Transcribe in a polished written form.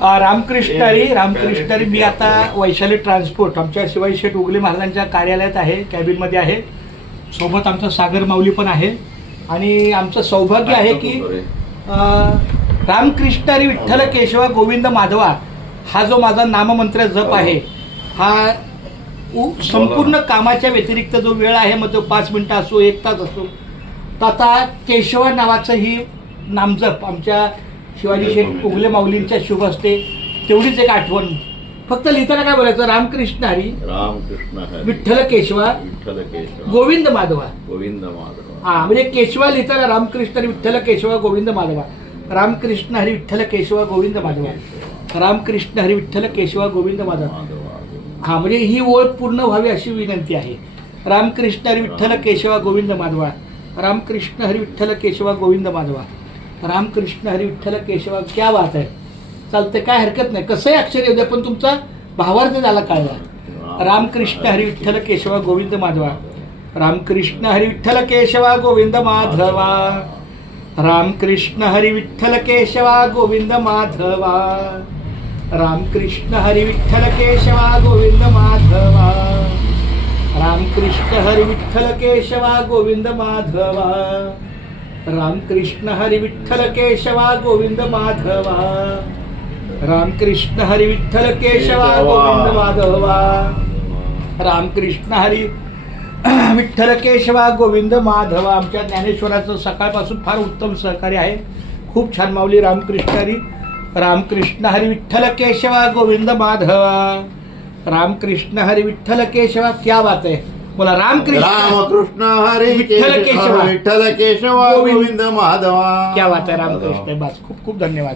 रामकृष्णारी मी आता वैशाली ट्रान्सपोर्ट आमच्या शिवाजी शेठ उगले महाराजांच्या कार्यालयात आहे, कॅबिनमध्ये आहे. सोबत आमचा सागर माऊली पण आहे आणि आमचं सौभाग्य आहे की रामकृष्णारी विठ्ठल केशवा गोविंद माधवा हा जो माझा नाममंत्र जप आहे हा संपूर्ण कामाच्या व्यतिरिक्त जो वेळ आहे मग तो 5 मिनिटं असो 1 तास असो तर आता केशवा नावाचं ही नामजप आमच्या शिवाजी शेठ उगले माऊलींच्या शुभ हस्ते तेवढीच एक आठवण. फक्त लिहिताना काय बोलायचं रामकृष्ण हरी विठ्ठल केशवा गोविंद माधवा. हा म्हणजे केशवा लिहिताना रामकृष्ण हरी विठ्ठल केशवा गोविंद माधवा, रामकृष्ण हरी विठ्ठल केशवा गोविंद माधवा, रामकृष्ण हरी विठ्ठल केशवा गोविंद माधवा. हा म्हणजे ही ओळ पूर्ण व्हावी अशी विनंती आहे. रामकृष्ण हरी विठ्ठल केशवा गोविंद माधवा, रामकृष्ण हरी विठ्ठल केशवा गोविंद माधवा, रामकृष्ण हरी विठ्ठल केशवा. क्या बात आहे, चालते काय हरकत नाही, कसंही अक्षर येऊ द्या पण तुमचा भावार्थ झाला कळला. रामकृष्ण हरी विठ्ठल केशवा गोविंद माधवा, रामकृष्ण हरी विठ्ठल केशवा गोविंद माधवा, रामकृष्ण हरी विठ्ठल केशवा गोविंद माधवा, रामकृष्ण हरी विठ्ठल केशवा गोविंद माधवा, रामकृष्ण हरी विठ्ठल केशवा गोविंद माधवा, रामकृष्ण हरी विठ्ठल केशवा गोविंद माधवा, रामकृष्ण हरी विठ्ठल केशवा गोविंद माधवा, रामकृष्ण हरी विठ्ठल केशवा गोविंद माधवा. आमच्या ज्ञानेश्वराचं सकाळपासून फार उत्तम सहकार्य आहे, खूप छान माऊली. रामकृष्ण हरी, रामकृष्ण हरी विठ्ठल केशवा गोविंद माधवा, रामकृष्ण हरी विठ्ठल केशवा. क्या बात आहे, बोला रामकृष्ण हरी विठ्ठल केशवा गोविंद माधवा. क्या बात आहे, रामकृष्ण. बस खूप खूप धन्यवाद.